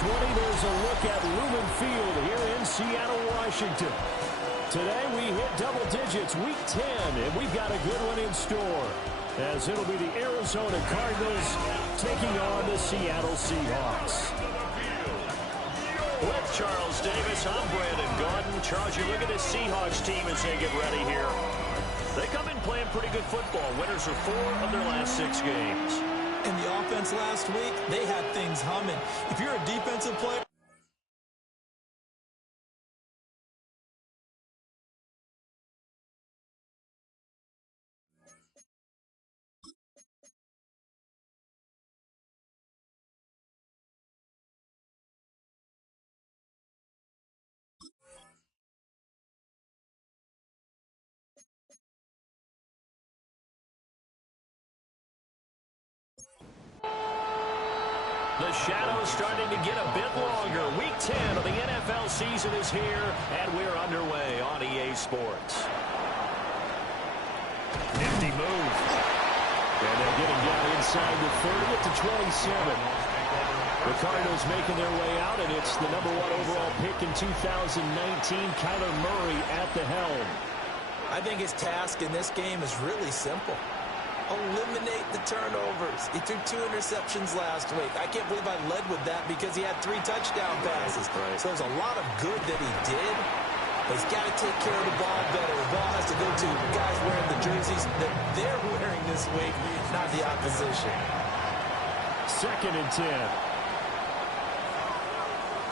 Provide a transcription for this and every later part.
20, there's a look at Lumen Field here in Seattle, Washington. Today we hit double digits, week 10, and we've got a good one in store, as it'll be the Arizona Cardinals taking on the Seattle Seahawks. With Charles Davis, I'm Brandon Gaudin. Charles, you look at this Seahawks team as they get ready here. They come in playing pretty good football. Winners of 4 of their last 6 games. And the offense last week, they had things humming. If you're a defensive player... The shadow's starting to get a bit longer. Week 10 of the NFL season is here, and we're underway on EA Sports. Nifty move. And they're getting down inside the 30 to 27. The Cardinals making their way out, and it's the number 1 overall pick in 2019, Kyler Murray at the helm. I think his task in this game is really simple. Eliminate the turnovers. He threw 2 interceptions last week. I can't believe I led with that because he had 3 touchdown passes. Right. So there's a lot of good that he did, but he's got to take care of the ball better. The ball has to go to guys wearing the jerseys that they're wearing this week, not the opposition. 2nd and 10.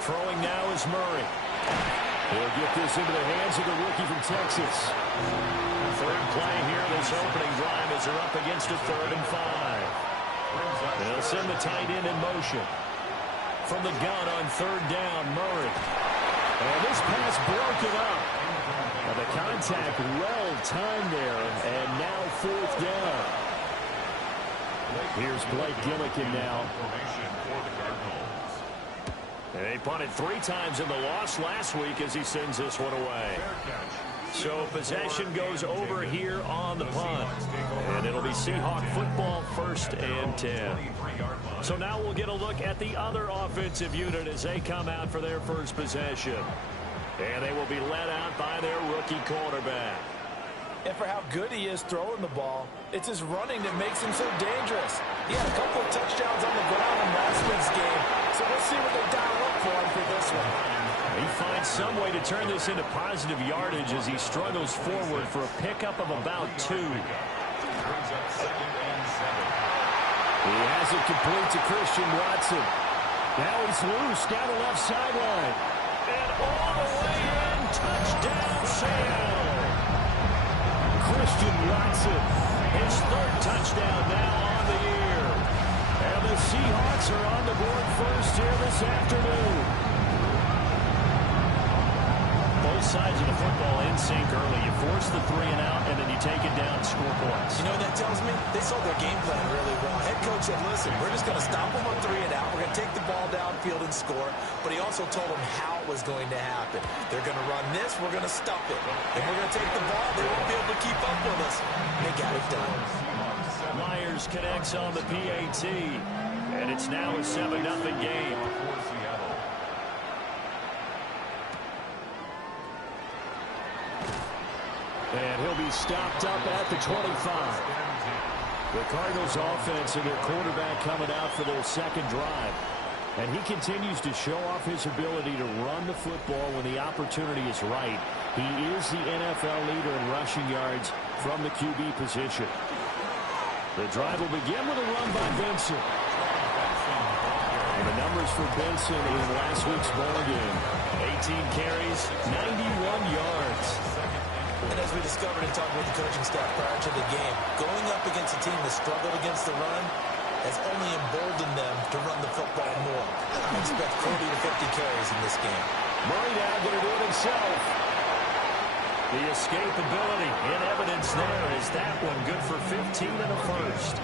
Throwing now is Murray. He'll get this into the hands of the rookie from Texas. Third play here, this opening drive as they're up against a 3rd and 5. They'll send the tight end in motion. From the gun on 3rd down, Murray. And this pass broken up. And the contact well timed there, and now 4th down. Here's Blake Gillikin now. They punted 3 times in the loss last week as he sends this one away. So possession goes over here on the punt. And it'll be Seahawk football, 1st and 10. So now we'll get a look at the other offensive unit as they come out for their first possession. And they will be led out by their rookie quarterback. And for how good he is throwing the ball, it's his running that makes him so dangerous. He had a couple of touchdowns on the ground in last week's game, so we'll see what they dial up for him for this one. He finds some way to turn this into positive yardage as he struggles forward for a pickup of about 2. He has it complete to Christian Watson. Now he's loose down the left sideline. And all the way in, touchdown Seattle. Christian Watson, his 3rd touchdown now on the year. And the Seahawks are on the board first here this afternoon. Both sides of the football in sync early. You force the 3 and out, and then you take it down and score points. You know what that tells me? They saw their game plan really well. Head coach said, listen, we're just going to stop them on 3 and out. We're going to take the ball downfield and score. But he also told them how it was going to happen. They're going to run this. We're going to stop it. And we're going to take the ball. They won't be able to keep up with us. They got it done. Myers connects on the PAT. And it's now a 7-0 game. And he'll be stopped up at the 25. The Cardinals offense and their quarterback coming out for their 2nd drive. And he continues to show off his ability to run the football when the opportunity is right. He is the NFL leader in rushing yards from the QB position. The drive will begin with a run by Benson. And the numbers for Benson in last week's ball game. 18 carries, 91 yards. And as we discovered in talking with the coaching staff prior to the game, going up against a team that struggled against the run has only emboldened them to run the football more. I expect 40 to 50 carries in this game. Murray now going to do it himself. The escapability in evidence there is that one good for 15 and a 1st.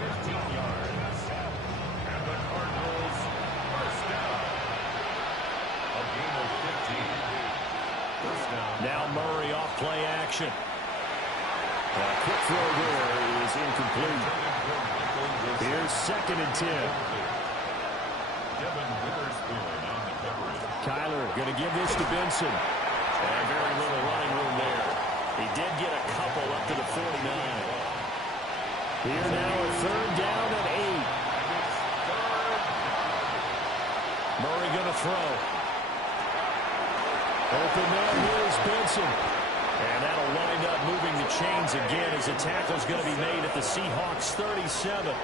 Now Murray off play action. Quick throw there is incomplete. Here's 2nd and 10. Kyler going to give this to Benson. And very little running room there. He did get a couple up to the 49. Here now a third down and 8. Murray going to throw. Open man, here's Benson. And that'll wind up moving the chains again as the tackle's going to be made at the Seahawks 37.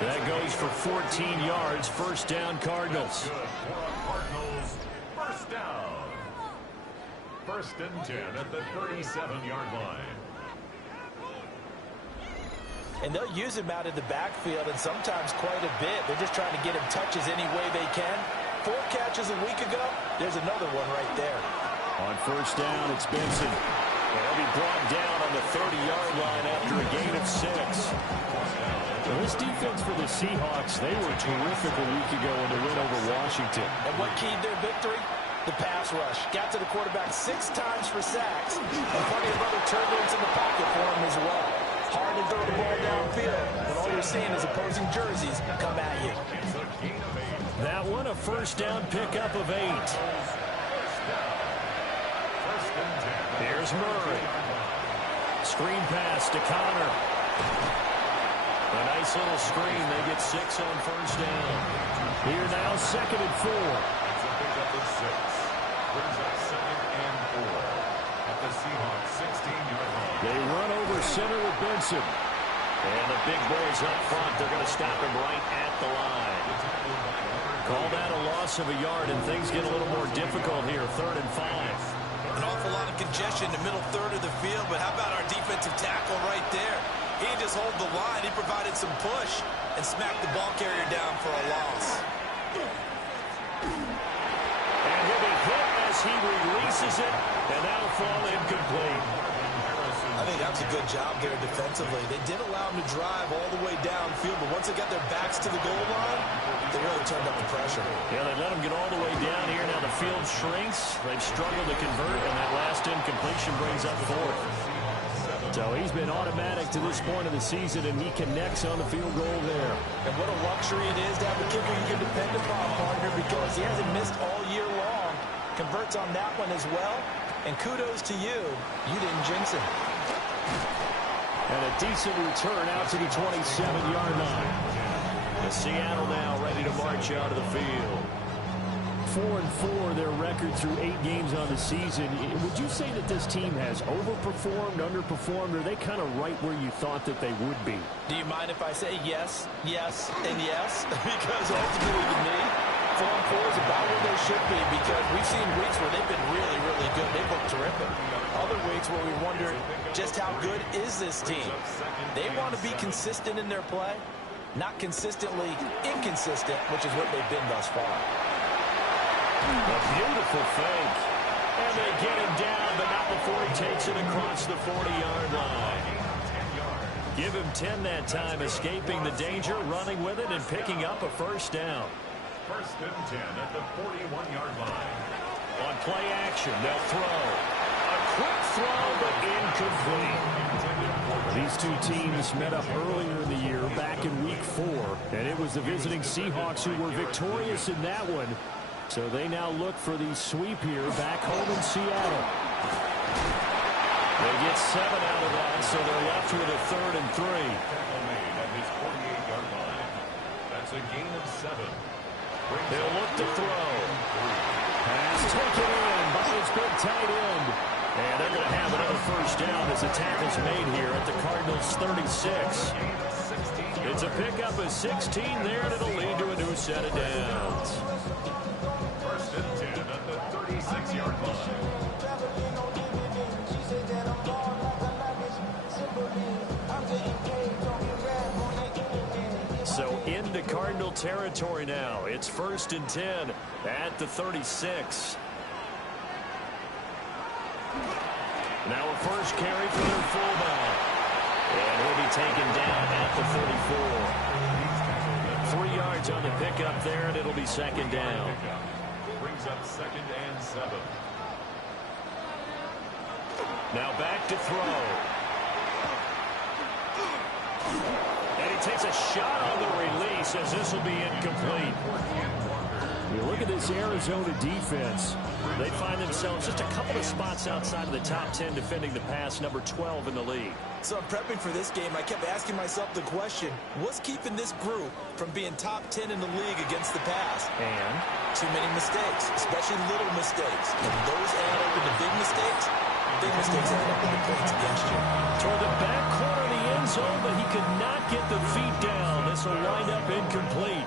That goes for 14 yards. First down, Cardinals. First down. First and 10 at the 37-yard line. And they'll use him out in the backfield, and sometimes quite a bit. They're just trying to get him touches any way they can. 4 catches a week ago. There's another one right there. On first down, it's Benson. They'll be brought down on the 30-yard line after a gain of 6. Well, this defense for the Seahawks, they were terrific a week ago in the win over Washington. And what keyed their victory? The pass rush. Got to the quarterback 6 times for sacks, and plenty of other turbulence in the pocket for him as well. Hard to throw the ball downfield, but all you're seeing is opposing jerseys come at you. That one, a first down pickup of 8. Here's Murray. Screen pass to Connor. A nice little screen. They get 6 on first down. Here now, second and 4. It's a pickup of 6. Brings up second and 4 at the Seahawks 16-yard line. They run over center with Benson. And the big boys up front, they're going to stop him right at the line. Call that a loss of a yard, and things get a little more difficult here. 3rd and 5. An awful lot of congestion in the middle third of the field, but how about our defensive tackle right there? He didn't just hold the line. He provided some push and smacked the ball carrier down for a loss. And he'll be hit as he releases it, and that'll fall incomplete. I think that was a good job there defensively. They did allow him to drive all the way downfield, but once they got their backs to the goal line, they really turned up the pressure. Yeah, they let him get all the way down here. Now the field shrinks. They've struggled to convert, and that last incompletion brings up 4th. So he's been automatic to this point of the season, and he connects on the field goal there. And what a luxury it is to have a kicker you can depend upon, partner, because he hasn't missed all year long. Converts on that one as well. And kudos to you. You didn't jinx him. And a decent return out to the 27-yard line. The Seattle now ready to march out of the field. 4-4, their record through 8 games on the season. Would you say that this team has overperformed, underperformed, or are they kind of right where you thought that they would be? Do you mind if I say yes, yes, and yes? Because ultimately to me, 4-4 is about where they should be, because we've seen weeks where they've been really, really good. They've looked terrific. Other weeks where we wonder just how good is this team. They want to be consistent in their play, not consistently inconsistent, which is what they've been thus far. A beautiful fake. And they get him down, but not before he takes it across the 40-yard line. Give him 10 that time, escaping the danger, running with it, and picking up a first down. First and 10 at the 41-yard line. On play action, they'll throw. A quick throw, but incomplete. These two teams met up earlier in the year, back in week 4, and it was the visiting Seahawks who were victorious in that one. So they now look for the sweep here back home in Seattle. They get 7 out of that, so they're left with a 3rd and 3. Tackle made at his 48-yard line. That's a gain of 7. They'll look to throw. Pass taken in by its big tight end. And they're going to have another first down as the tackle's made here at the Cardinals' 36. It's a pickup of 16 there, and it'll lead to a new set of downs. First and 10 at the 36-yard line. So into Cardinal territory now. It's 1st and 10 at the 36. Now a first carry for their fullback. And he'll be taken down at the 34. 3 yards on the pickup there, and it'll be 2nd down. Brings up 2nd and 7. Now back to throw. And he takes a shot on the release as this will be incomplete. You look at this Arizona defense. They find themselves just a couple of spots outside of the top 10 defending the pass, number 12 in the league. So I'm prepping for this game. I kept asking myself the question, what's keeping this group from being top 10 in the league against the pass? And too many mistakes, especially little mistakes. And those add up into big mistakes. Big mistakes add up into points against you. Toward the back corner of the end zone, but he could not get the feet down. This will wind up incomplete.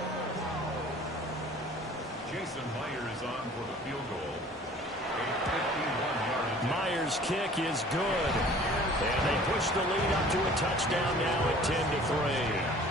Jason Myers on for the field goal. A 51-yard. Myers' kick is good. And they push the lead up to a touchdown now at 10-3.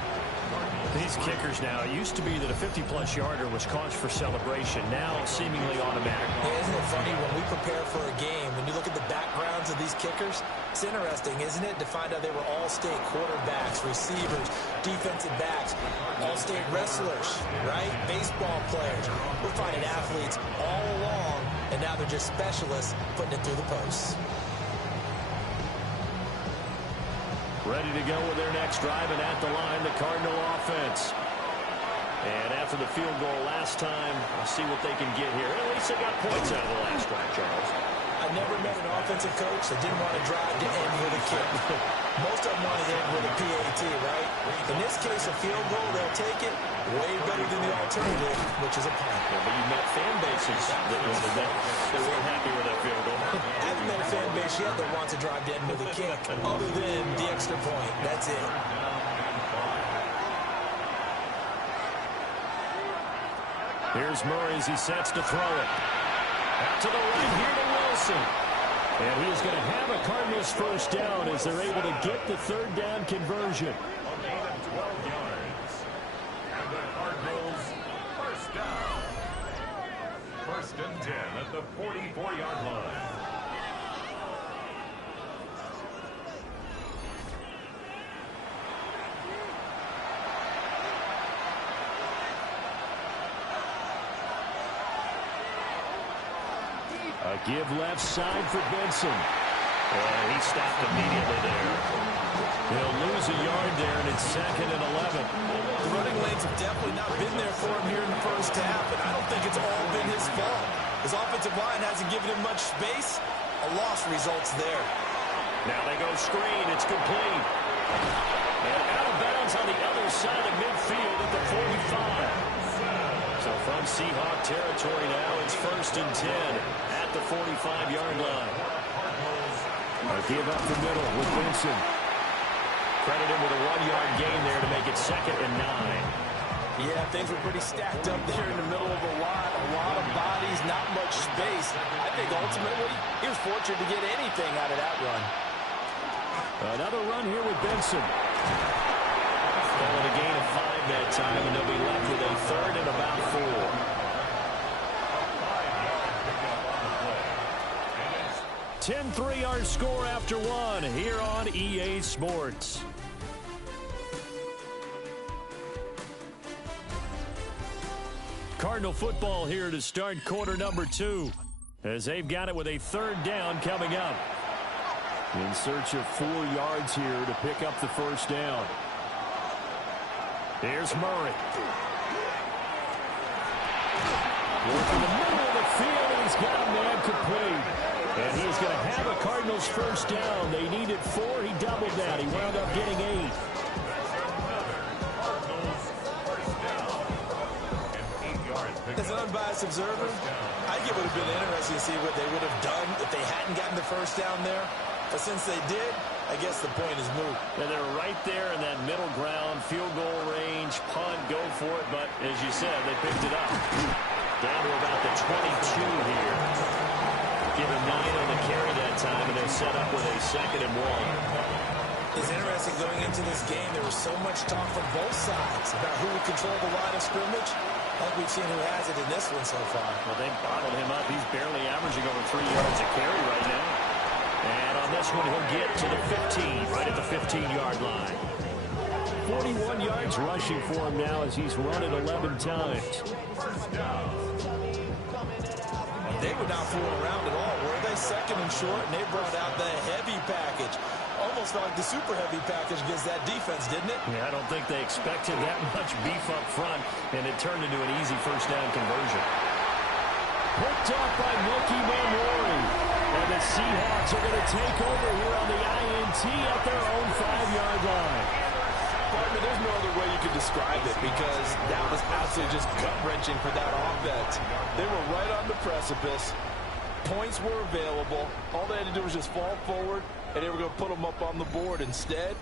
these kickers now, it used to be that a 50-plus yarder was cause for celebration. Now seemingly automatic. Yeah, isn't it funny when we prepare for a game, when you look at the backgrounds of these kickers, it's interesting, isn't it, to find out they were all-state quarterbacks, receivers, defensive backs, all-state wrestlers, right? Baseball players. We're finding athletes all along, and now they're just specialists putting it through the posts. Ready to go with their next drive, and at the line, the Cardinal offense. And after the field goal last time, we'll see what they can get here. At least they got points out of the last drive, Charles. I never met an offensive coach that didn't want to drive to end with a kick. Most of them want to end with a PAT, right? In this case, a field goal, they'll take it way better than the alternative, which is a punt. Yeah, but you met fan bases that weren't happy with that field goal. I haven't met a fan base yet that wants to drive to end with a kick, other than the extra point. That's it. Here's Murray as he sets to throw it. Out to the right here to Wilson. And he's going to have a Cardinals first down as they're able to get the third down conversion. A gain of 12 yards. And the Cardinals first down. First and 10 at the 44-yard line. A give left side for Benson. And he stopped immediately there. He'll lose a yard there, and it's 2nd and 11. The running lanes have definitely not been there for him here in the first half, and I don't think it's all been his fault. His offensive line hasn't given him much space. A loss results there. Now they go screen. It's complete. And out of bounds on the other side of midfield at the 45. So from Seahawk territory now, it's 1st and 10 at the 45-yard line. A give up the middle with Benson. Credit him with a 1-yard gain there to make it 2nd and 9. Yeah, things were pretty stacked up there in the middle of the line. A lot of bodies, not much space. I think ultimately he was fortunate to get anything out of that run. Another run here with Benson. Calling a gain of 5 that time, and they'll be left with a 3rd and about 4. 10-3 our score after 1 here on EA Sports. Cardinal football here to start quarter number 2, as they've got it with a 3rd down coming up. In search of 4 yards here to pick up the first down. Here's Murray. Working the middle of the field, and he's got a man complete. And he is going to have a Cardinals first down. They needed 4. He doubled that. He wound up getting 8. As an unbiased observer, I think it would have been interesting to see what they would have done if they hadn't gotten the first down there. But since they did, I guess the point is moot. And they're right there in that middle ground, field goal range, punt, go for it. But as you said, they picked it up. Down to about the 22 here. Give him 9 on the carry that time, and they're set up with a 2nd and 1. It's interesting going into this game. There was so much talk from both sides about who would control the line of scrimmage. I think we've seen who has it in this one so far. Well, they bottled him up. He's barely averaging over 3 yards a carry right now. And on this one, he'll get to the 15, right at the 15-yard line. 41 yards rushing for him now as he's run it 11 times. They were not fooling around at all, were they? 2nd and short, and they brought out the heavy package. almost felt like the super heavy package against that defense, didn't it? Yeah, I don't think they expected that much beef up front, and it turned into an easy first down conversion. Picked up by Mookie Memori. And the Seahawks are going to take over here on the INT at their own 5-yard line. Partner, there's no other way you could describe it because that was absolutely just gut-wrenching for that offense. They were right on the precipice. Points were available. All they had to do was just fall forward, and they were going to put them up on the board. Instead,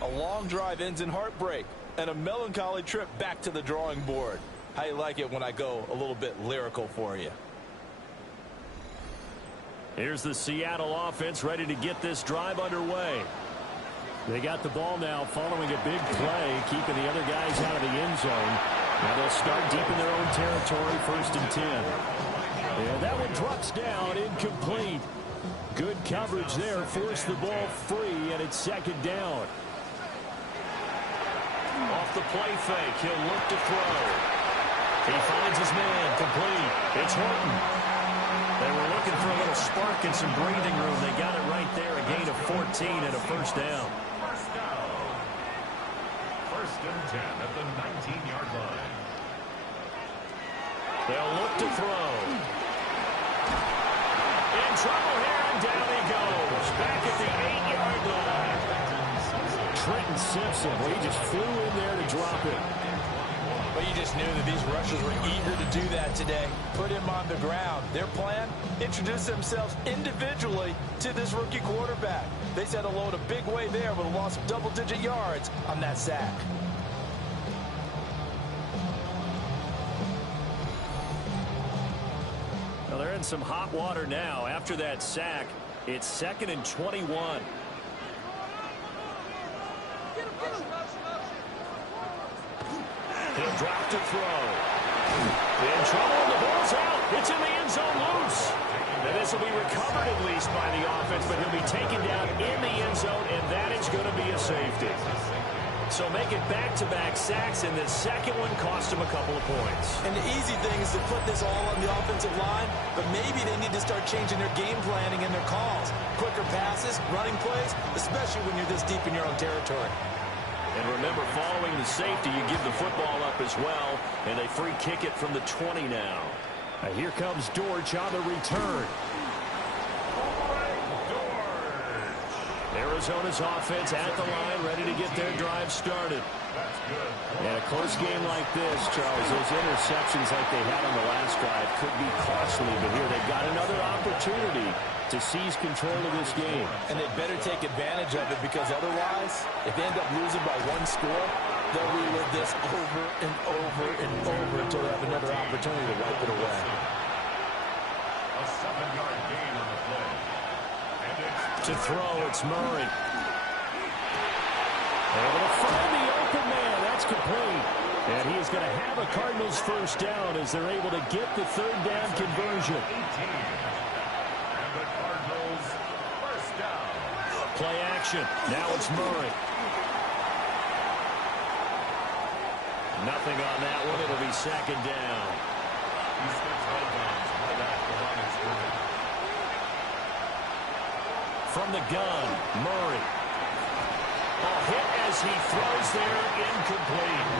a long drive ends in heartbreak and a melancholy trip back to the drawing board. How you like it when I go a little bit lyrical for you? Here's the Seattle offense ready to get this drive underway. They got the ball now following a big play, keeping the other guys out of the end zone. Now they'll start deep in their own territory, 1st and 10. And that one drops down, incomplete. Good coverage there, forced the ball free, and it's 2nd down. Off the play fake, he'll look to throw. He finds his man, complete. It's Horton. They were looking for a little spark and some breathing room. They got it right there, a gain of 14 and a 1st down. 1st and 10 at the 19-yard line. They'll look to throw. In trouble here, and down he goes. Back at the 8-yard line. Trenton Simpson, well, he just flew in there to drop it. But you just knew that these rushers were eager to do that today. Put him on the ground. Their plan, introduce themselves individually to this rookie quarterback. They said hello in a big way there with a loss of double-digit yards on that sack. Well, they're in some hot water now. After that sack, it's 2nd and 21. He'll drop to throw. In trouble, the ball's out. It's in the end zone loose. And this will be recovered at least by the offense, but he'll be taken down in the end zone, and that is going to be a safety. So make it back-to-back sacks, and the second one cost him a couple of points. And the easy thing is to put this all on the offensive line, but maybe they need to start changing their game planning and their calls. Quicker passes, running plays, especially when you're this deep in your own territory. And remember, following the safety, you give the football up as well, and they free kick it from the 20 now. Here comes Dortch on the return. Arizona's offense at the line, ready to get their drive started. And a close game like this, Charles, those interceptions like they had on the last drive could be costly, but here they've got another opportunity to seize control of this game. And they better take advantage of it, because otherwise, if they end up losing by 1 score, they'll relive this over and over and over until they have another opportunity to wipe it away. A 7-yard gain on the play. To throw, it's Murray. Able to find the open man. That's complete. And he is going to have a Cardinals 1st down as they're able to get the 3rd down conversion. 18. And the Cardinals 1st down. Play action. Now it's Murray. Nothing on that one. It'll be 2nd down. He steps out of bounds right at the line of scrimmage. From the gun, Murray. A hit as he throws there, incomplete.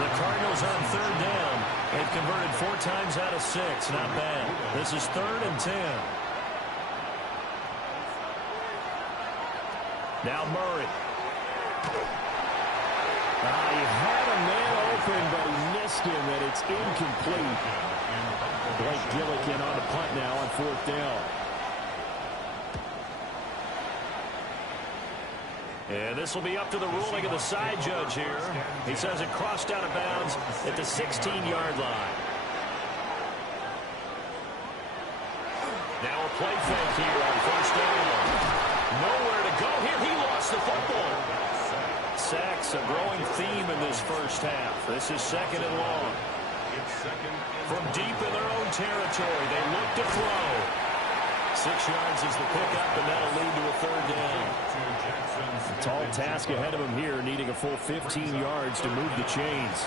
The Cardinals on 3rd down. They've converted 4 times out of 6. Not bad. This is 3rd and 10. Now Murray. He had a man open, but he missed him, and it's incomplete. Blake Gillikin on the punt now on 4th down. And this will be up to the ruling of the side judge here. He says it crossed out of bounds at the 16-yard line. Now a play fake here on 1st down. Nowhere to go here. He lost the football. Sacks, a growing theme in this first half. This is 2nd and long. From deep in their own territory, they look to throw. 6 yards is the pickup, and that'll lead to a 3rd down. A tall task ahead of him here, needing a full 15 yards to move the chains.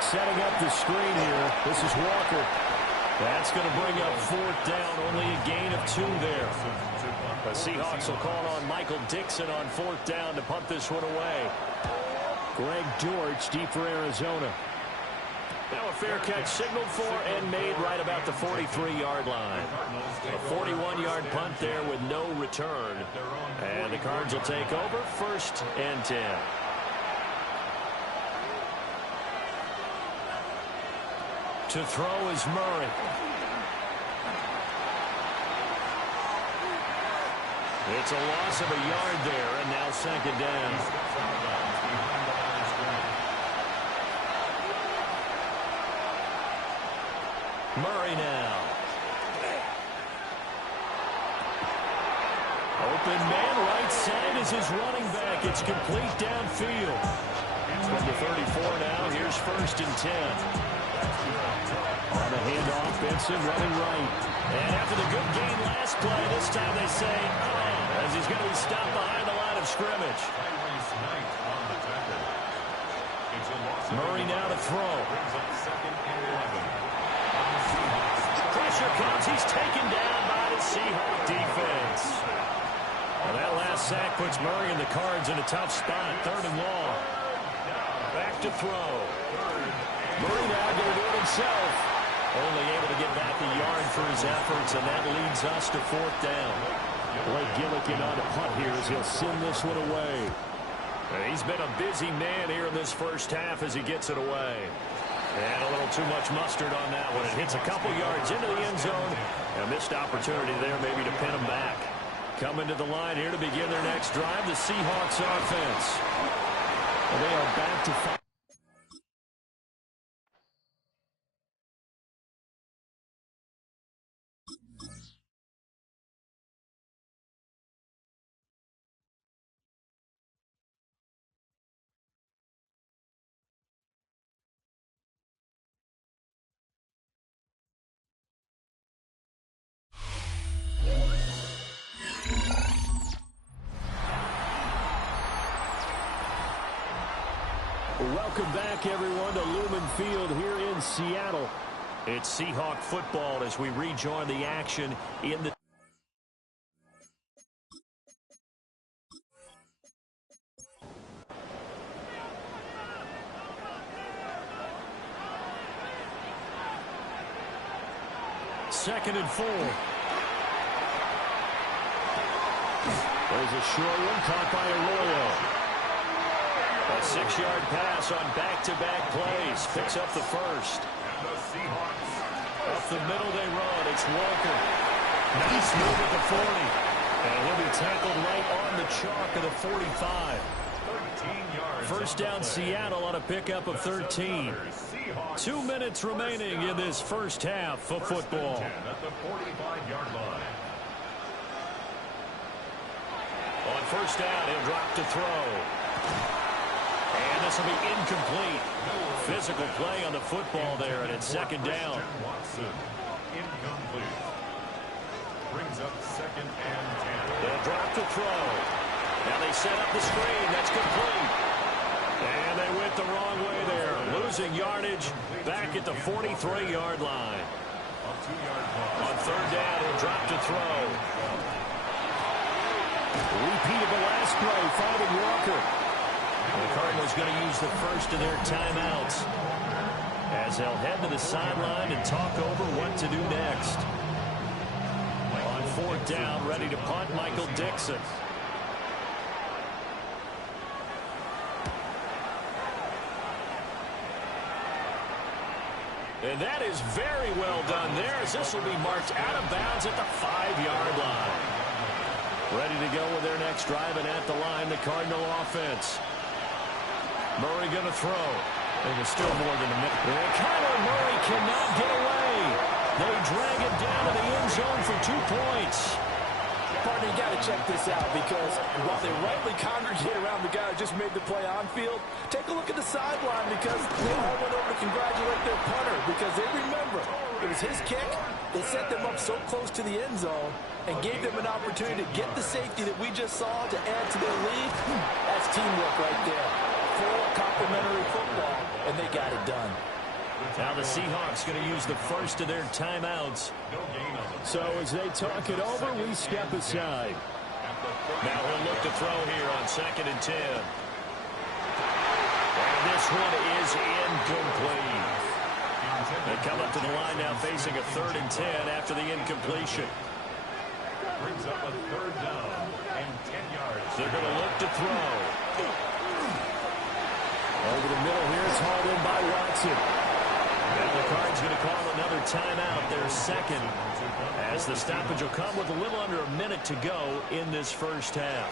Setting up the screen here. This is Walker. That's going to bring up 4th down, only a gain of 2 there. The Seahawks will call on Michael Dixon on 4th down to punt this one away. Greg George deep for Arizona. Now a fair catch signaled for and made right about the 43-yard line. A 41-yard punt there with no return. And the Cards will take over 1st and 10. To throw is Murray. It's a loss of a yard there, and now 2nd down. Murray now. Open man right side is his running back. It's complete downfield. From the 34 now, here's 1st and 10. On the handoff, Benson running right. And after the good gain last play, this time they say, as he's going to be stopped behind the line of scrimmage. Murray now to throw. Pressure comes. He's taken down by the Seahawk defense. Well, that last sack puts Murray and the Cards in a tough spot. 3rd and long. Back to throw. Murray now going to do it himself. Only able to get back a yard for his efforts, and that leads us to 4th down. Blake Gillikin on a punt here as he'll send this one away. He's been a busy man here in this first half as he gets it away. And a little too much mustard on that one. It hits a couple yards into the end zone. A missed opportunity there maybe to pin him back. Coming to the line here to begin their next drive, the Seahawks offense. Well, they are back to 5. Welcome back, everyone, to Lumen Field here in Seattle. It's Seahawk football as we rejoin the action in the... Second and 4. There's a short one caught by Arroyo. A 6-yard pass on back-to-back plays. Picks up the 1st. Up the middle they run. It's Walker. Nice move at the 40. And he'll be tackled right on the chalk of the 45. 1st down Seattle on a pickup of 13. 2 minutes remaining in this first half of football. On 1st down, he'll drop to throw. And this will be incomplete. Physical play on the football there, and it's 2nd down. Incomplete. Brings up 2nd and 10. They'll drop to throw. Now they set up the screen. That's complete. And they went the wrong way there. Losing yardage back at the 43-yard line. On 3rd down, he'll drop to throw. Repeat of the last play, finding Walker. The Cardinals going to use the first of their timeouts as they'll head to the sideline and talk over what to do next. On 4th down, ready to punt, Michael Dixon. And that is very well done there as this will be marked out of bounds at the 5-yard line. Ready to go with their next drive, and at the line, the Cardinal offense. Murray going to throw. And there's still more than a minute. And Kyler Murray cannot get away. They drag it down to the end zone for 2 points. Partner, you got to check this out because while they rightly congregate around the guy who just made the play on field, take a look at the sideline because they all went over to congratulate their punter because they remember it was his kick that set them up so close to the end zone and gave them an opportunity to get the safety that we just saw to add to their lead. That's teamwork right there. Full complimentary football, and they got it done. Now the Seahawks going to use the first of their timeouts. So as they talk it over, we step aside. Now he'll look to throw here on 2nd and 10. And this one is incomplete. They come up to the line now facing a 3rd and 10 after the incompletion. Brings up a 3rd down and 10 yards. They're going to look to throw. Over the middle here, it's hauled in by Watson. And the Cards going to call another timeout, their second, as the stoppage will come with a little under a minute to go in this first half.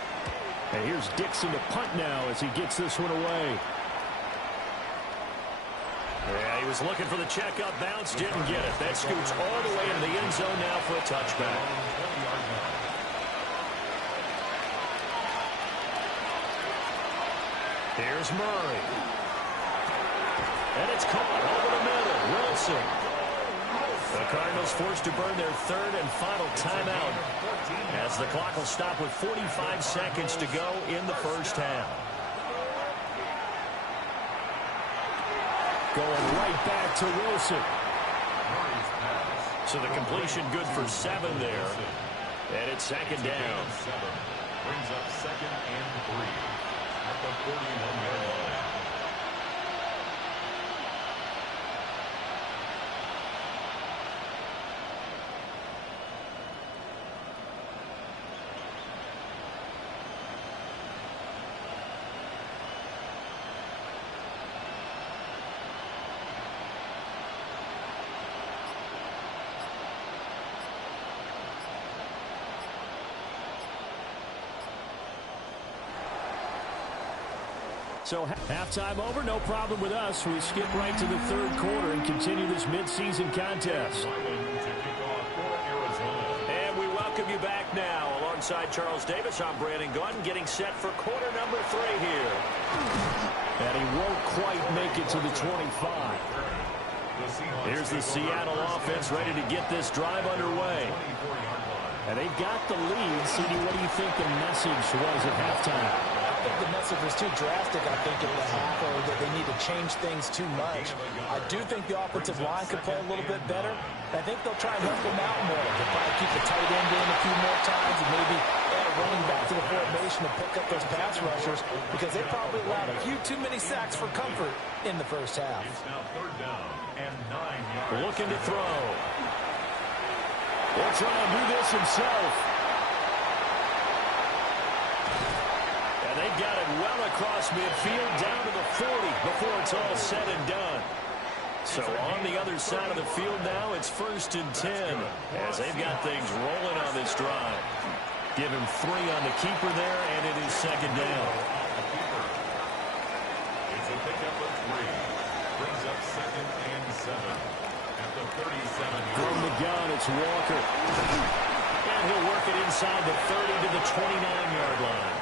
And here's Dixon to punt now as he gets this one away. Yeah, he was looking for the checkup bounce, didn't get it. That scoots all the way into the end zone now for a touchback. Here's Murray. And it's caught over the middle. Wilson. The Cardinals forced to burn their 3rd and final timeout as the clock will stop with 45 seconds to go in the first half. Going right back to Wilson. So the completion good for 7 there. And it's 2nd down. Brings up 2nd and 3 at the 41-yard line. So halftime over, no problem with us. We skip right to the 3rd quarter and continue this midseason contest. And we welcome you back now. Alongside Charles Davis, I'm Brandon Gordon, getting set for quarter number 3 here. And he won't quite make it to the 25. Here's the Seattle offense ready to get this drive underway. And they've got the lead. CD, what do you think the message was at halftime? I think the message was too drastic, I think, in the half, or that they need to change things too much. I do think the offensive line could play a little bit better. I think they'll try and help them out more. They'll probably keep the tight end in a few more times and maybe add a running back to the formation to pick up those pass rushers, because they probably allowed a few too many sacks for comfort in the first half. It's now 3rd down and 9 yards. Looking to throw. He'll try and do this himself. And they've got it well across midfield down to the 40 before it's all said and done. So on the other side of the field now, it's 1st and 10 as they've got things rolling on this drive. Give him 3 on the keeper there, and it is 2nd down. It's a pickup of 3. Brings up 2nd and 7 at the 37. From the gun, it's Walker. And he'll work it inside the 30 to the 29-yard line.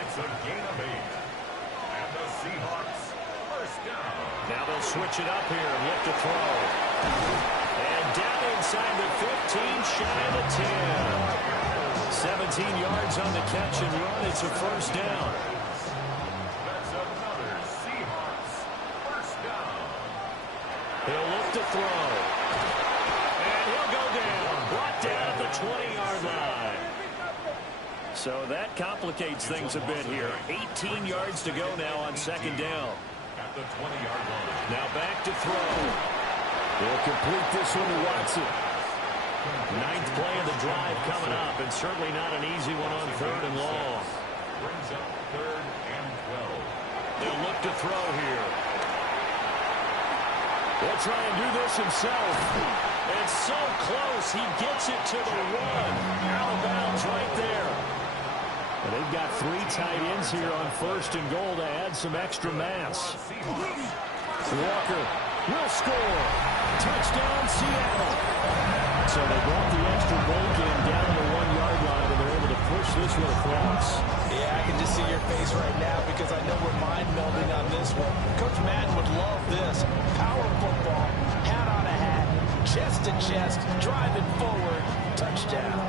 It's a gain of 8. And the Seahawks first down. Now they'll switch it up here and look to throw. And down inside the 15, shy of the 10. 17 yards on the catch and run. It's a first down. That's another Seahawks first down. He'll look to throw. And he'll go down. Brought down at the 20-yard line. So that complicates things a bit here. 18 yards to go now on 2nd down. At the 20-yard line. Now back to throw. They'll complete this one to Watson. 9th play of the drive coming up, and certainly not an easy one on 3rd and long. Brings up 3rd and 12. They'll look to throw here. He'll try and do this himself. It's so close, he gets it to the 1. Out of bounds right there. And they've got 3 tight ends here on 1st and goal to add some extra mass. Walker will score. Touchdown, Seattle. So they brought the extra goal game down to the 1-yard line, and they're able to push this one across. Yeah, I can just see your face right now because I know we're mind melding on this one. Coach Madden would love this. Power football, hat on a hat, chest to chest, driving forward, touchdown.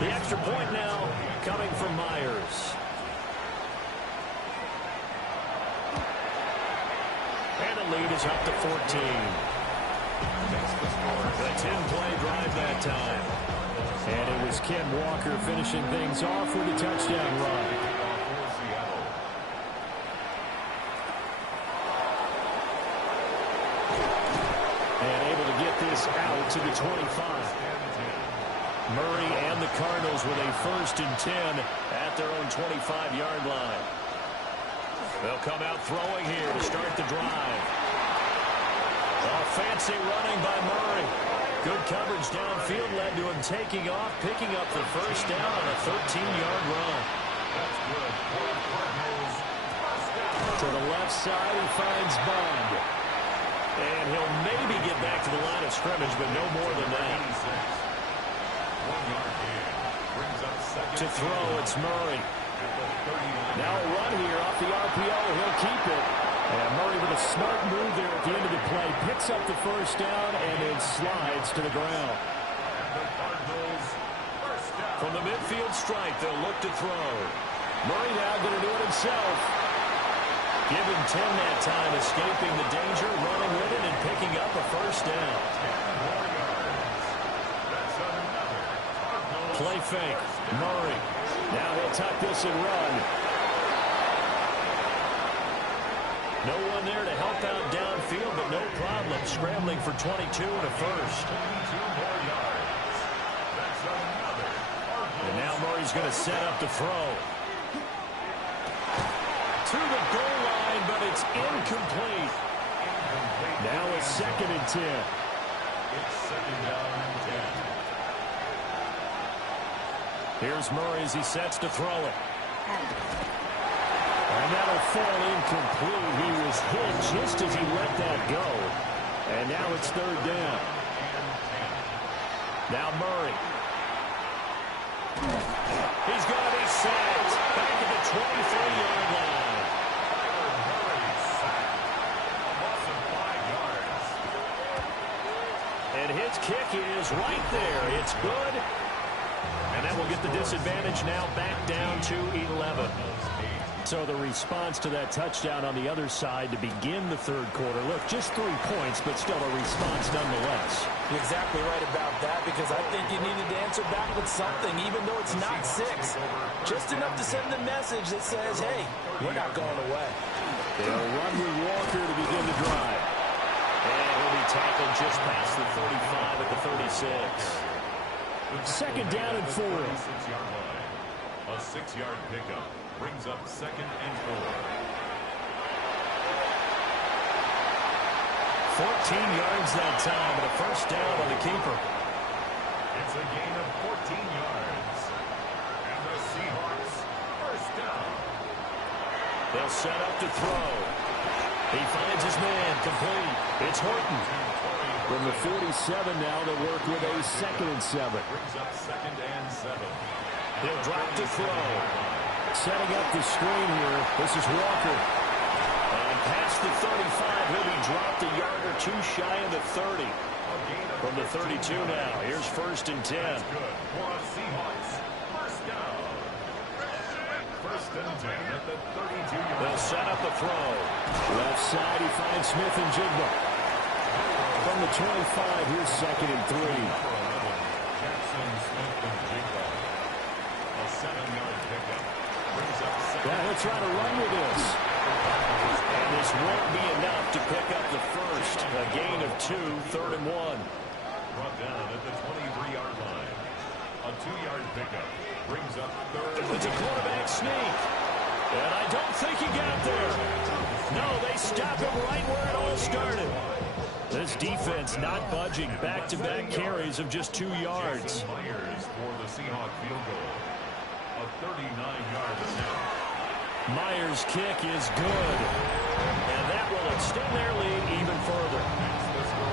The extra point now coming from Myers. And lead is up to 14. A 10-play drive that time. And it was Ken Walker finishing things off with a touchdown run. And able to get this out to the 25. Murray and the Cardinals with a 1st and 10 at their own 25-yard line. They'll come out throwing here to start the drive. Oh, fancy running by Murray. Good coverage downfield led to him taking off, picking up the 1st down on a 13-yard run. To the left side, he finds Bond. And he'll maybe get back to the line of scrimmage, but no more than that. To throw, it's Murray. Now a run here off the RPO. He'll keep it. And Murray with a smart move there at the end of the play. Picks up the 1st down and then slides to the ground. From the midfield stripe, they'll look to throw. Murray now going to do it himself. Give him 10 that time, escaping the danger, running with it, and picking up a 1st down. Play fake. Murray. Now he'll tuck this and run. No one there to help out downfield, but no problem. Scrambling for 22 and a 1st. And now Murray's going to set up to throw. To the goal line, but it's incomplete. Now a 2nd and 10. It's 2nd down and 10. Here's Murray as he sets to throw it. And that'll fall incomplete. He was hit just as he let that go. And now it's 3rd down. Now Murray. He's going to be sacked. Back at the 23-yard line. And his kick is right there. It's good. And that will get the disadvantage now back down to 11. So the response to that touchdown on the other side to begin the 3rd quarter. Look, just 3 points, but still a response nonetheless. You're exactly right about that, because I think you needed to answer back with something, even though it's not 6. Just enough to send a message that says, hey, we're not going away. They'll run with Walker to begin the drive. And he'll be tackled just past the 35 at the 36. 2nd down and 4. A 6-yard pickup brings up 2nd and 4. 14 yards that time, and a 1st down on the keeper. It's a gain of 14 yards. And the Seahawks 1st down. They'll set up to throw. He finds his man, complete. It's Horton. From the 47 now, they work with a 2nd and 7. Brings up 2nd and 7. He'll drop to throw. Setting up the screen here. This is Walker. And past the 35, he'll be dropped a yard or 2 shy of the 30. From the 32 now, here's 1st and 10. Good for a Seahawks 1st down. 1st and 10 at the 32-yard. They'll set up the throw. Left side, he finds Smith and Jigba. From the 25, here's 2nd and 3. Jackson, Smith, and Jigba. A 7-yard pickup. Brings up 2nd. Yeah, he'll try to run with this. And this won't be enough to pick up the 1st. A gain of 2, 3rd and 1. Brought down at the 23-yard line. A 2-yard pickup. Brings up 3rd. It's a quarterback sneak. And I don't think he got there. No, they stop him right where it all started. This defense not budging. Back-to-back carries of just 2 yards. Myers for the Seahawks field goal. A 39-yard attempt. Myers' kick is good. And that will extend their lead even further.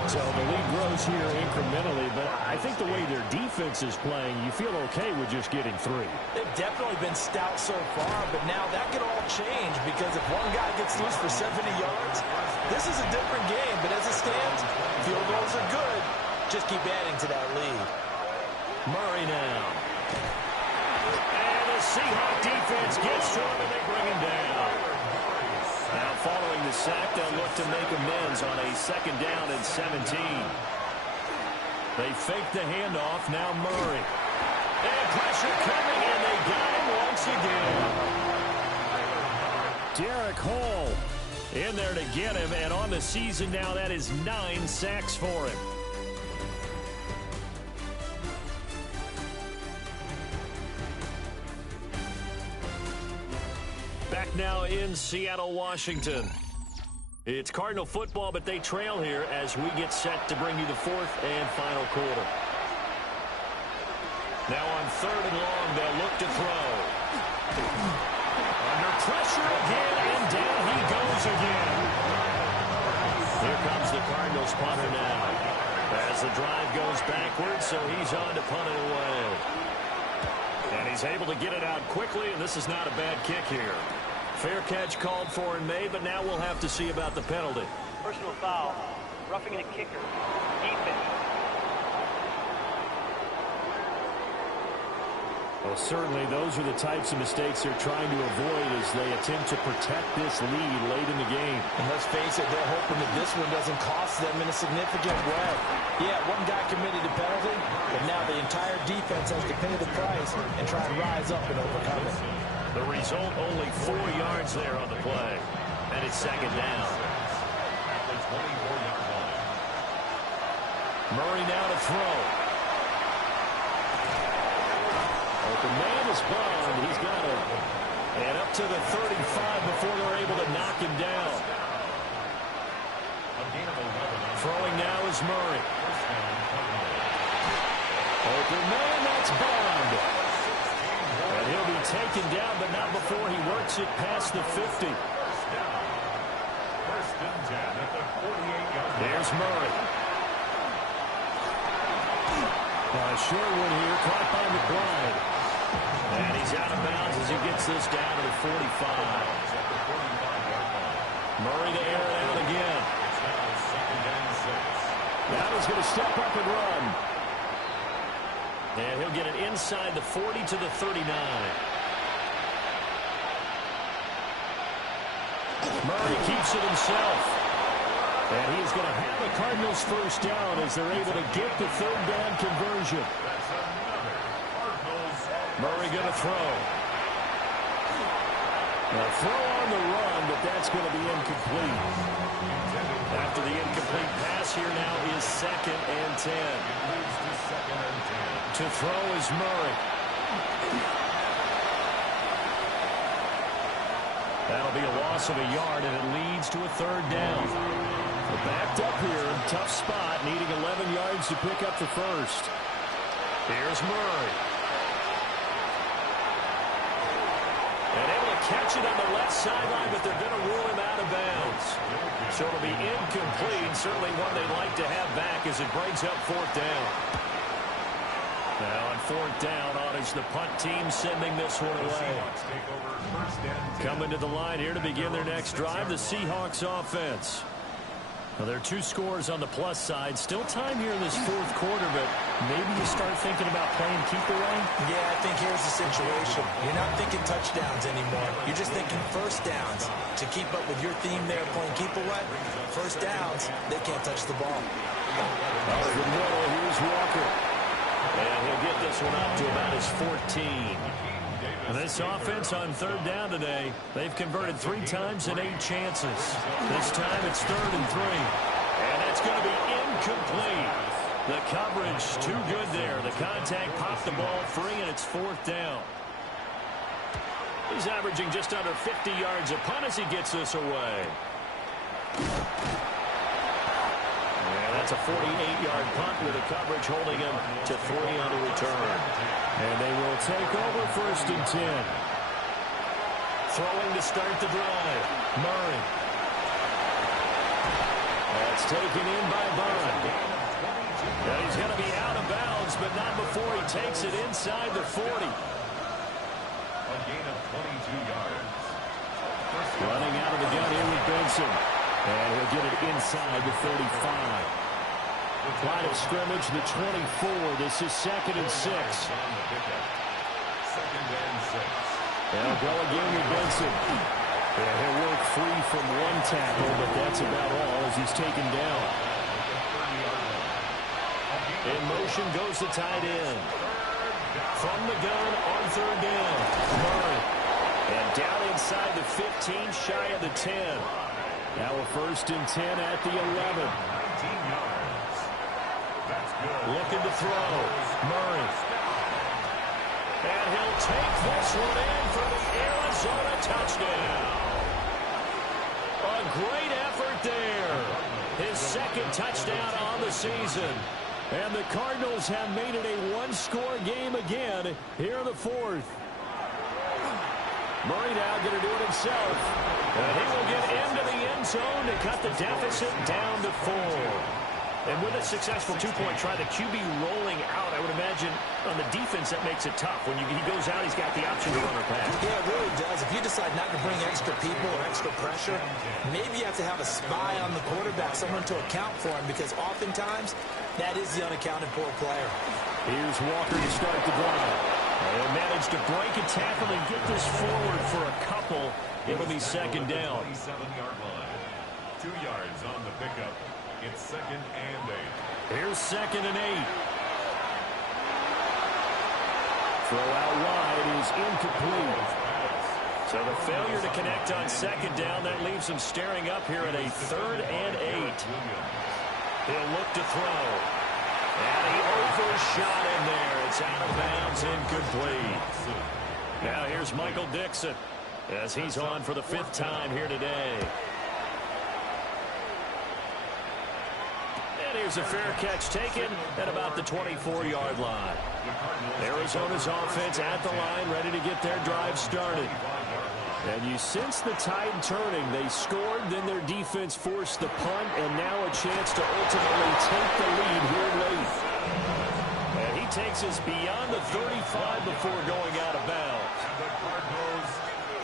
So the lead grows here incrementally, but I think the way their defense is playing, you feel okay with just getting 3. They've definitely been stout so far, but now that could all change, because if one guy gets loose for 70 yards, this is a different game. But as it stands, field goals are good. Just keep adding to that lead. Murray now. And the Seahawk defense gets to him and they bring him down. Now following the the sack. They'll look to make amends on a 2nd down and 17. They fake the handoff. Now Murray. And pressure coming, and they got him once again. Derek Hall in there to get him, and on the season now, that is 9 sacks for him. Back now in Seattle, Washington. It's Cardinal football, but they trail here as we get set to bring you the 4th and final quarter. Now on 3rd and long, they'll look to throw. Under pressure again, and down he goes again. Here comes the Cardinals punter now. As the drive goes backwards, so he's on to punt it away. And he's able to get it out quickly, and this is not a bad kick here. Fair catch called for and made, but now we'll have to see about the penalty. Personal foul, roughing the kicker, defense. Well, certainly those are the types of mistakes they're trying to avoid as they attempt to protect this lead late in the game. And let's face it, they're hoping that this one doesn't cost them in a significant way. Yeah, one guy committed a penalty, but now the entire defense has to pay the price and try and rise up and overcome it. The result, only 4 yards there on the play. And it's 2nd down. Murray now to throw. Open man is Bond. He's got it. And up to the 35 before they're able to knock him down. Throwing now is Murray. Open man, that's Bond. And he'll be taken down, but not before he works it past the 50. There's Murray. Short one here, caught by McBride. And he's out of bounds as he gets this down to the 45. Murray to air it out again. Now he's going to step up and run. And he'll get it inside the 40 to the 39. Murray keeps it himself. And he's going to have the Cardinals 1st down as they're able to get the 3rd down conversion. Murray going to throw. Now throw on the run, but that's going to be incomplete. After the incomplete pass, here now is 2nd and 10. To throw is Murray. That'll be a loss of a yard, and it leads to a 3rd down. They're backed up here, tough spot, needing 11 yards to pick up the 1st. Here's Murray. And able to catch it on the left sideline, but they're going to rule him out of bounds. So it'll be incomplete, certainly one they'd like to have back as it brings up 4th down. Now on 4th down, on is the punt team sending this one away. Coming to the line here to begin their next drive, the Seahawks offense. Well, there are 2 scores on the plus side. Still time here in this 4th quarter, but maybe you start thinking about playing keep away? Yeah, I think here's the situation. You're not thinking touchdowns anymore. You're just thinking 1st downs. To keep up with your theme there, playing keep away, 1st downs, they can't touch the ball. Over the middle, here's Walker. And he'll get this one up to about his 14. And this offense on 3rd down today, they've converted 3 times in 8 chances. This time it's 3rd and 3. And that's going to be incomplete. The coverage too good there. The contact popped the ball free, and it's 4th down. He's averaging just under 50 yards a punt as he gets this away. And that's a 48-yard punt with the coverage holding him to 3 on the return. And they will take over 1st and 10. Throwing to start the drive. Murray. That's taken in by Bond. Now he's going to be out of bounds, but not before he takes it inside the 40. A gain of 22 yards. Running out of the gun here with Benson. And he'll get it inside the 35. Line of scrimmage, the 24. This is 2nd and 6. 2nd and 6. They'll go again with Benson. Yeah, he'll work free from one tackle, but that's about all as he's taken down. In motion goes the tight end. From the gun on third down, Murray. And down inside the 15, shy of the 10. Now a 1st and 10 at the 11. 19 yards. That's good. Looking to throw. Murray. And he'll take this one in for the Arizona touchdown. A great effort there. His 2nd touchdown on the season. And the Cardinals have made it a one-score game again here in the 4th. Murray now going to do it himself. And he will get into the end zone to cut the deficit down to 4. And with a successful two-point try, the QB rolling out, I would imagine on the defense that makes it tough. When he goes out, he's got the option to run or pass. Yeah, it really does. If you decide not to bring extra people or extra pressure, maybe you have to have a spy on the quarterback, someone to account for him, because oftentimes that is the unaccounted for player. Here's Walker to start the drive. They'll manage to break a tackle and get this forward for a couple. It'll be 2nd down. 27-yard line. 2 yards on the pickup. It's 2nd and 8. Here's 2nd and 8. Throw out wide is incomplete. So the failure to connect on 2nd down, that leaves him staring up here at a 3rd and 8. He'll look to throw. And he overshot in there. It's out of bounds, incomplete. Now here's Michael Dixon as he's on for the 5th time here today. And here's a fair catch taken at about the 24-yard line. Arizona's offense at the line, ready to get their drive started. And you sense the tide turning. They scored, then their defense forced the punt, and now a chance to ultimately take the lead here late. And he takes us beyond the 35 before going out of bounds. And the Cardinals,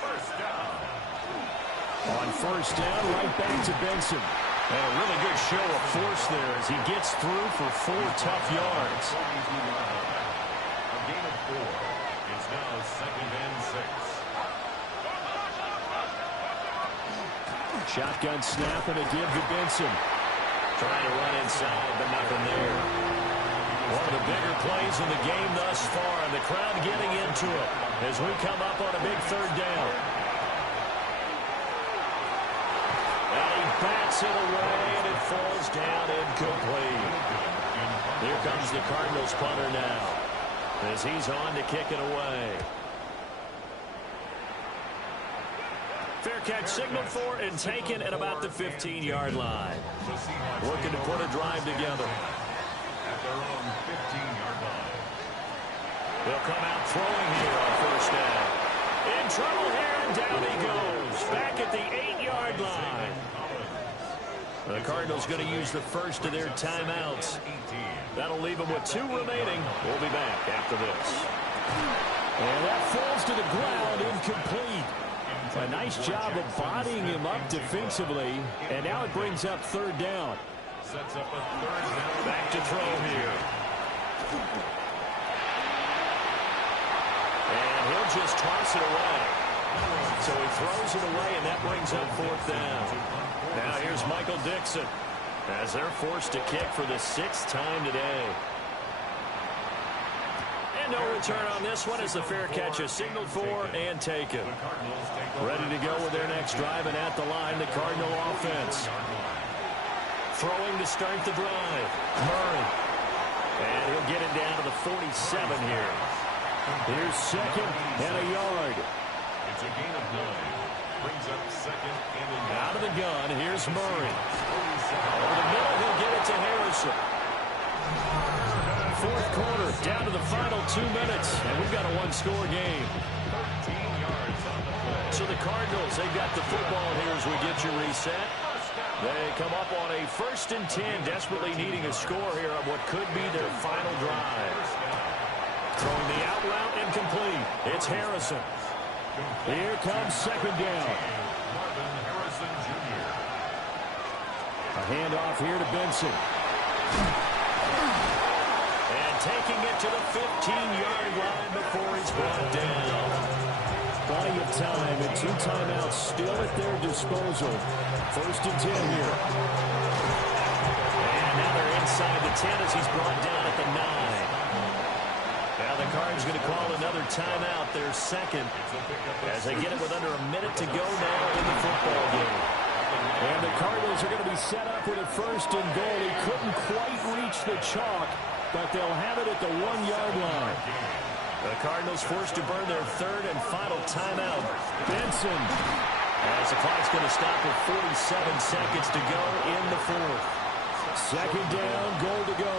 1st down. On 1st down, right back to Benson. And a really good show of force there as he gets through for 4 tough yards. A gain of 4. It's now 2nd and 6. Shotgun snap and a give to Benson. Trying to run inside, but nothing there. One of the bigger plays in the game thus far, and the crowd getting into it as we come up on a big 3rd down. And he bats it away, and it falls down incomplete. Here comes the Cardinals punter now as he's on to kick it away. Fair catch signaled for and taken at about the 15-yard line. Working to put a drive together. At their own 15-yard line. They'll come out throwing here on 1st down. In trouble here, and down he goes. Back at the 8-yard line. The Cardinals going to use the first of their timeouts. That'll leave them with 2 remaining. We'll be back after this. And that falls to the ground, incomplete. A nice job of bodying him up defensively, and now it brings up 3rd down. Sets up a 3rd down. Back to throw here. And he'll just toss it away. So he throws it away, and that brings up 4th down. Now here's Michael Dixon as they're forced to kick for the 6th time today. And no return on this one as the fair catch is signaled for and taken. Ready to go with their next drive, and at the line, the Cardinal offense. Throwing to start the drive. Murray. And he'll get it down to the 47 here. Here's 2nd and a yard. It's a gain of 9. Brings up 2nd and a yard. Out of the gun, here's Murray. Over the middle, he'll get it to Harrison. 4th quarter, down to the final 2 minutes, and we've got a one-score game. 13 yards on the play. So the Cardinals, they've got the football here as we get you reset. They come up on a 1st and 10, desperately needing a score here on what could be their final drive. Throwing the out route incomplete. It's Harrison. Here comes 2nd down. Marvin Harrison Jr. A handoff here to Benson. And taking it to the 15-yard line before he's brought down. Plenty of time and 2 timeouts still at their disposal. 1st and 10 here. And now they're inside the 10 as he's brought down at the 9. Now the Cards going to call another timeout, their second, as they get it with under a minute to go now in the football game. And the Cardinals are going to be set up with a 1st and goal. He couldn't quite reach the chalk, but they'll have it at the 1-yard line. The Cardinals forced to burn their 3rd and final timeout. Benson. As the clock's going to stop with 47 seconds to go in the 4th. 2nd down, goal to go.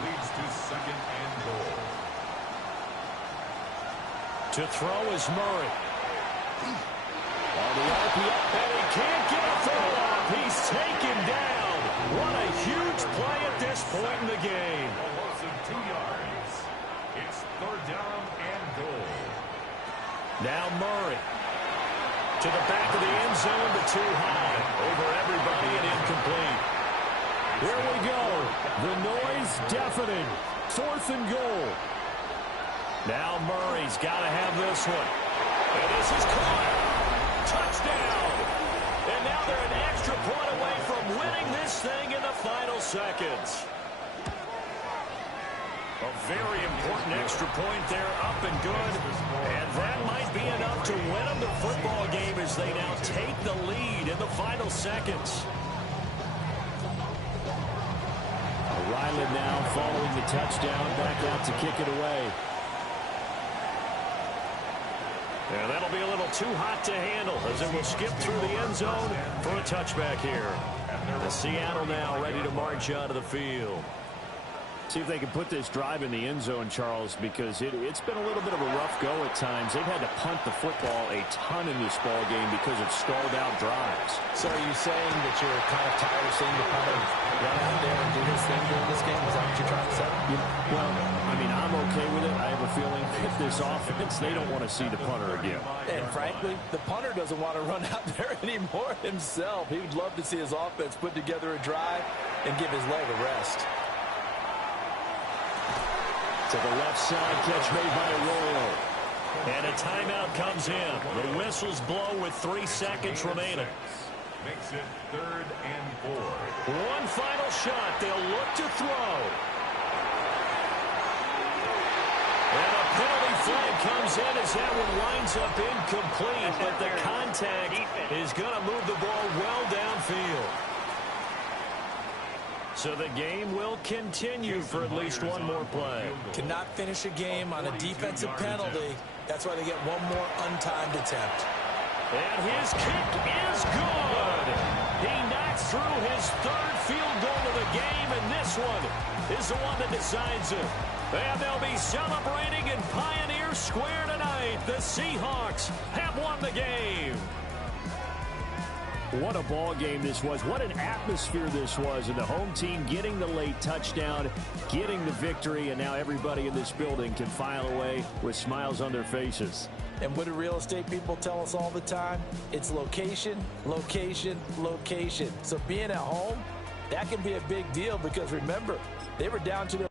Leads to 2nd and goal. To throw is Murray. On the RPO, and he can't get a throw off. He's taken down. What a huge play at this point in the game. Almost 2 yards. It's 3rd down and goal. Now Murray. To the back of the end zone, but too high. Over everybody and incomplete. Here we go. The noise deafening. 4th and goal. Now Murray's got to have this one. And this is caught. Touchdown. And now they're an extra point away from winning this thing in the final seconds. A very important extra point there, up and good. And that might be enough to win them the football game as they now take the lead in the final seconds. Ryland now following the touchdown, back out to kick it away. And that'll be a little too hot to handle as it will skip through the end zone for a touchback here. The Seattle now ready to march out of the field. See if they can put this drive in the end zone, Charles, because it's been a little bit of a rough go at times. They've had to punt the football a ton in this ball game because of stalled out drives. So are you saying that you're kind of tired of seeing the punter run out there and do his thing during this game? Is that what you're trying to say? Well, I mean, I'm okay with it. I have a feeling if this offense, they don't want to see the punter again. And frankly, the punter doesn't want to run out there anymore himself. He would love to see his offense put together a drive and give his leg a rest. To the left side, catch made by Arroyo. And a timeout comes in. The whistles blow with 3 seconds remaining. Makes it 3rd and 4. One final shot. They'll look to throw. And a penalty flag comes in as that one winds up incomplete. But the contact is going to move the ball well downfield. So the game will continue for at least one more play. Cannot finish a game on a defensive penalty. That's why they get one more untimed attempt. And his kick is good. He knocks through his 3rd field goal of the game, and this one is the one that decides it. And they'll be celebrating in Pioneer Square tonight. The Seahawks have won the game. What a ball game this was. What an atmosphere this was. And the home team getting the late touchdown, getting the victory, and now everybody in this building can file away with smiles on their faces. And what do real estate people tell us all the time? It's location, location, location. So being at home, that can be a big deal because remember, they were down to their